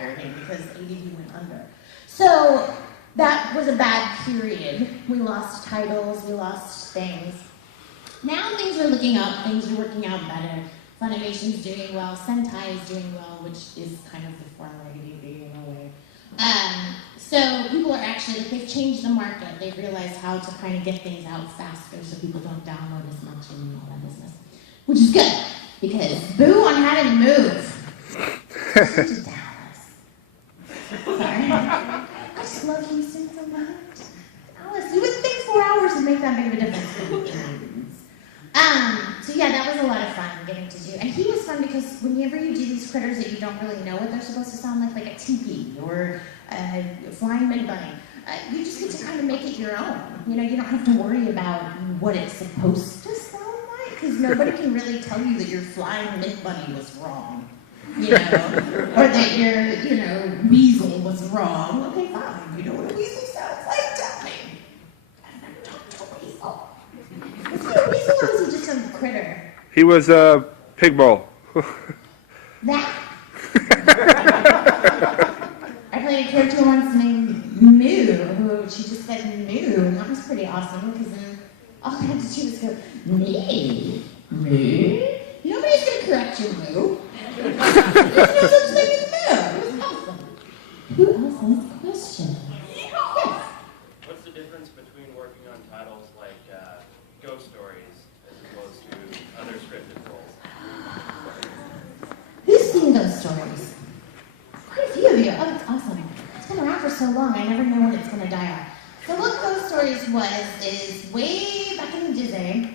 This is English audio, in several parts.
retired because ADD went under. So that was a bad period. We lost titles, we lost things. Now things are looking up, things are working out better. Funimation's doing well, Sentai is doing well, which is kind of the former ADD in a way. So people are actually, they've changed the market. They've realized how to kind of get things out faster so people don't download as much and all that business. Which is good, because boo on how to move. To Dallas. Sorry. I just love Houston so much. Dallas, you would think 4 hours would make that big of a difference. So yeah, that was a lot of fun getting to do. And he was fun because whenever you do these critters that you don't really know what they're supposed to sound like a teepee or a flying mid-bunny, you just get to kind of make it your own. You know, you don't have to worry about what it's supposed to sound like, because nobody can really tell you that your flying mid-bunny was wrong. You know, or that your, weasel was wrong. Okay, fine. You know what a weasel sounds like? Tell me. I've never talked to a weasel. Was he a weasel or was he just some critter? He was a pig bull. That. I played a character once named Moo, who she just said Moo, and that was pretty awesome because then all I had to do was go, Moo, Moo. Nobody's going to correct you, Moo. There's no such thing as Moo. It was awesome. Who else has a question? Yes. What's the difference between working on titles like ghost stories as opposed to other scripted roles? Who's seen those stories? Quite a few of you. Oh, that's awesome. It's been around for so long, I never know when it's going to die off. So what Ghost Stories is way back in the day,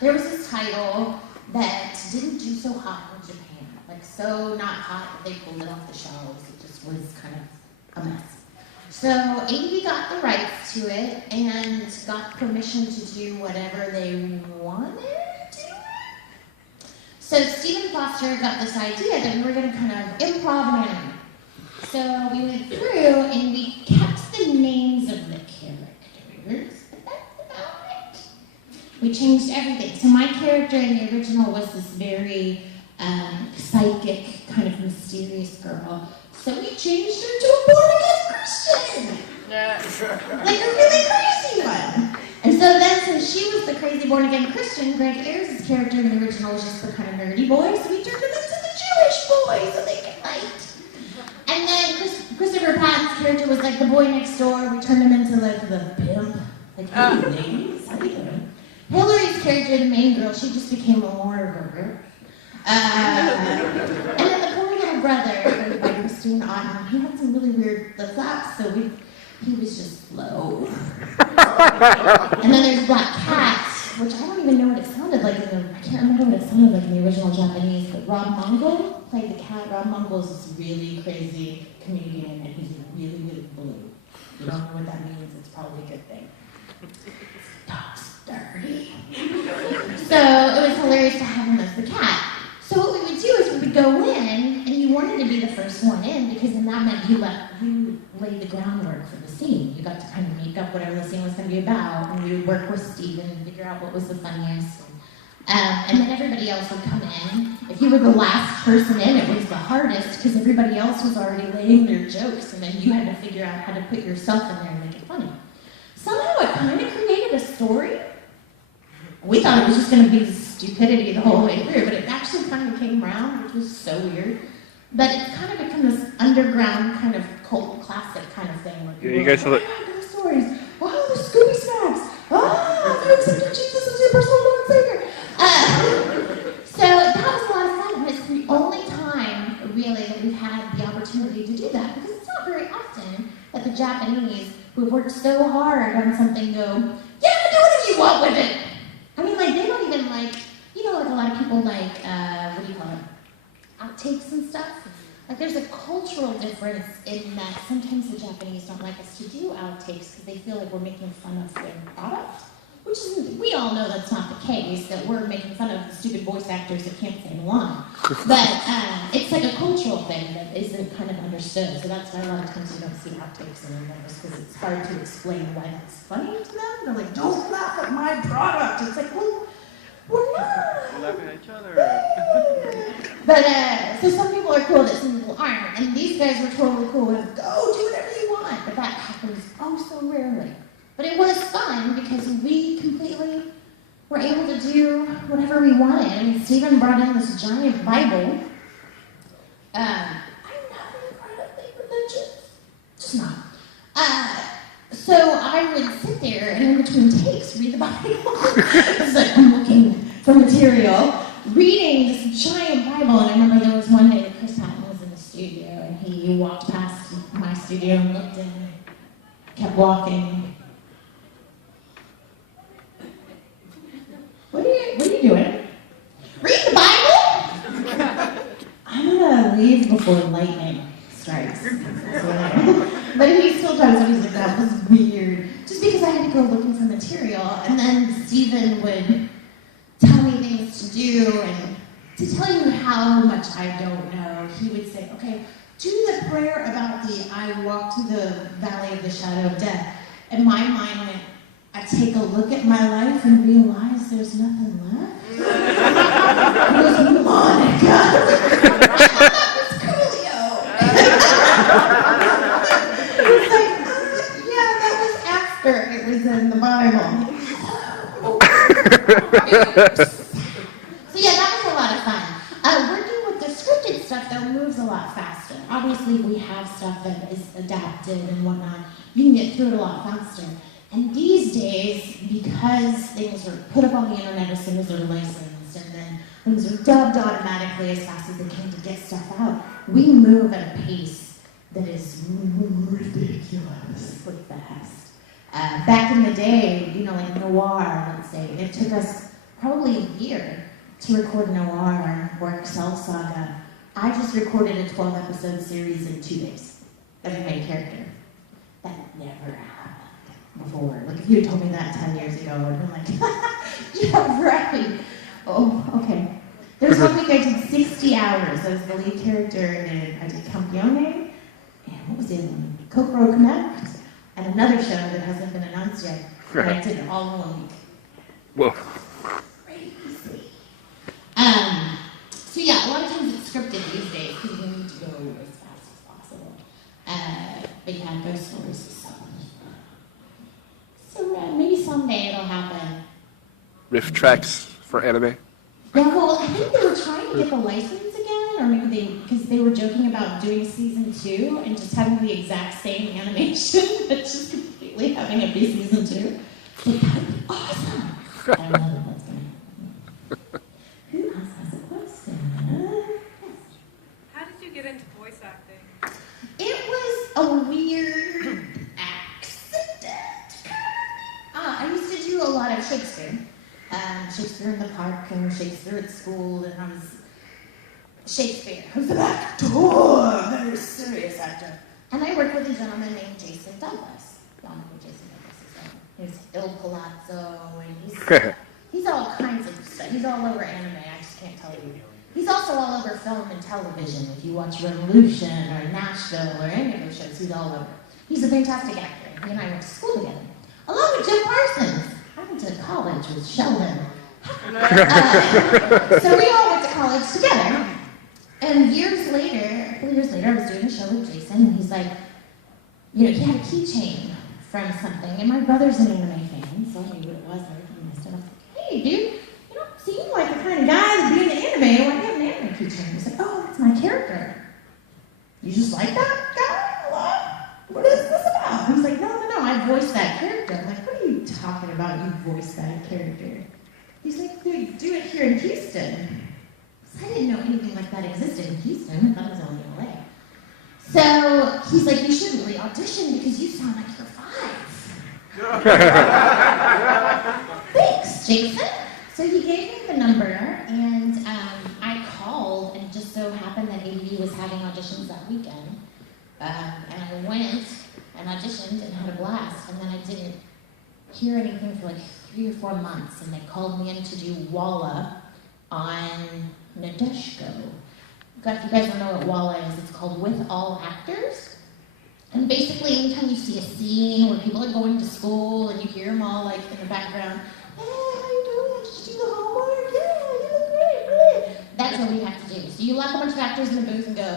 there was this title that didn't do so hot in Japan. Like, so not hot that they pulled it off the shelves. It just was kind of a mess. So ADV got the rights to it and got permission to do whatever they wanted to do it. So Stephen Foster got this idea that we were going to kind of improv anime. So we went through and we kept the names of the characters, but that's about it. We changed everything. So my character in the original was this very psychic, kind of mysterious girl. So we changed her to a born-again Christian. Like a really crazy one. And so then, since she was the crazy born-again Christian, Greg Ayers' character in the original was just the kind of nerdy boy, so we turned him into the Jewish boy so they could fight. And then Christopher Patton's character was like the boy next door. We turned him into like the pimp. Like, hey, ladies, how you doing? Hillary's character, the main girl, she just became a horror burger. And then the poor little brother, played by Christine Otten, he had some really weird flip-flops, so he was just slow. And then there's Black Cat, which I don't even know what it sounded like I can't remember what it sounded like in the original Japanese, but Rob Mongol played the cat. Rob Mongol is this really crazy comedian, and he's really, really blue. You don't know what that means, it's probably a good thing. Dog's dirty. So it was hilarious to have him as the cat. So what we would do is we would go in, and you wanted to be the first one in, because then that meant you laid the groundwork for the scene. You got to kind of make up whatever the scene was going to be about, and we would work with Steven and figure out what was the funniest. And then everybody else would come in. If you were the last person in, it was the hardest, because everybody else was already laying their jokes, and then you had to figure out how to put yourself in there and make it funny. Somehow it kind of created a story. We thought it was just going to be stupidity the whole way through, but it actually kind of came around, which was so weird. But it's kind of become this underground kind of cult classic kind of thing. Where people you guys are like, oh my God, ghost stories. Wow, there's Scooby Snacks. Oh, you accepted Jesus as your personal Lord and Savior. So that was a lot of fun. It's the only time, really, that we've had the opportunity to do that, because it's not very often that the Japanese, who have worked so hard on something, go, yeah, do whatever you want with it. I mean, like, they don't even like, like a lot of people like, what do you call it, outtakes and stuff. Like, there's a cultural difference in that sometimes the Japanese don't like us to do outtakes because they feel like we're making fun of their product, which isn't, we all know that's not the case, that we're making fun of the stupid voice actors that can't say a line. But it's like a cultural thing that isn't kind of understood, so that's why a lot of times you don't see outtakes in their numbers, because it's hard to explain why that's funny to them. They're like, don't laugh at my product. It's like, well, we're not. We're laughing at each other. But, so some people are cool that some people aren't. And these guys were totally cool with, go do whatever you want. But that happens oh so rarely. But it was fun because we completely were able to do whatever we wanted. I mean, Stephen brought in this giant Bible. I'm not incredibly religious. Just not. So I would sit there and in between takes read the Bible. It's like I'm looking for material, reading this giant Bible. And I remember there was one day that Chris Patton was in the studio and he walked past my studio and looked in and kept walking. What are you doing? Read the Bible? I'm gonna leave before lightning strikes. But he still comes up, he's like, that was weird. Just because I had to go looking for material, and then Stephen would tell me things to do, and to tell you how much I don't know, he would say, okay, do the prayer about the I walk through the valley of the shadow of death. And my mind went, I take a look at my life and realize there's nothing left. He goes, Monica. That was Coolio. He's like, yeah, that was after it was in the Bible. So yeah, that was a lot of fun. Working with the scripted stuff, though, moves a lot faster. Obviously, we have stuff that is adapted and whatnot. You can get through it a lot faster. And these days, because things are put up on the internet as soon as they're licensed, and then things are dubbed automatically as fast as they can to get stuff out, we move at a pace that is ridiculously fast. Back in the day, like noir, let's say, it took us probably a year to record noir or Excel Saga. I just recorded a 12-episode series in 2 days as a main character. That never happened before. Like, if you had told me that 10 years ago, I would have been like, yeah, right. Oh, okay. There was one week I did 60 hours as the lead character, and I did Campione, and what was the other one? Kokoro Connect, and another show that hasn't been announced yet. And I did it all in 1 week. Whoa. Crazy. So yeah, a lot of times it's scripted these days because we need to go as fast as possible. But yeah, ghost stories is so maybe someday it'll happen. Riff tracks for anime. Yeah, well, I think they were trying to get the license again, or maybe because they were joking about doing season 2 and just having the exact same animation, but just completely having it be season 2. Like, that would be awesome. I don't know if that's going to happen. Who else has a question? How did you get into voice acting? It was a weird accident. I used to do a lot of Shakespeare. Shakespeare in the Park and Shakespeare at school, and I was Shakespeare. I was an actor, very serious actor. And I worked with a gentleman named Jason Douglas. Y'all know who Jason Douglas is, right? He's Il Palazzo, and he's all kinds of stuff. He's all over anime, I just can't tell you. He's also all over film and television. If you watch Revolution or Nashville or any of those shows, he's all over. He's a fantastic actor. He and I went to school together. Along with Jim Parsons. I went to college with Sheldon. So we all went to college together. And a couple years later, I was doing a show with Jason, and he's like, he had a keychain from something, and my brother's an anime fan, so I knew what it was. And I said, hey, dude, you don't seem like the kind of guy that'd be into anime. Why do you have an anime keychain? He's like, oh, that's my character. You just like that guy a lot? What is this about? He's like, no, I voiced that character. I'm like, what are you talking about, you voiced that character? He's like, dude, do it here in Houston. So I didn't know anything like that existed in Houston. I thought it was only in LA. So he's like, you should really audition because you sound like you're 5. Thanks, Jason. So he gave me the number, and I called, and it just so happened that AV was having auditions that weekend. And I went and auditioned and had a blast, and then I didn't hear anything for like 3 or 4 months, and they called me in to do Walla on Nadeshko. If you guys don't know what Walla is, it's called With All Actors. And basically, anytime you see a scene where people are going to school and you hear them all like in the background, hey, how you doing? Did you do the homework? Yeah, you look great. That's that's what we have to do. So you lock a bunch of actors in a booth and go,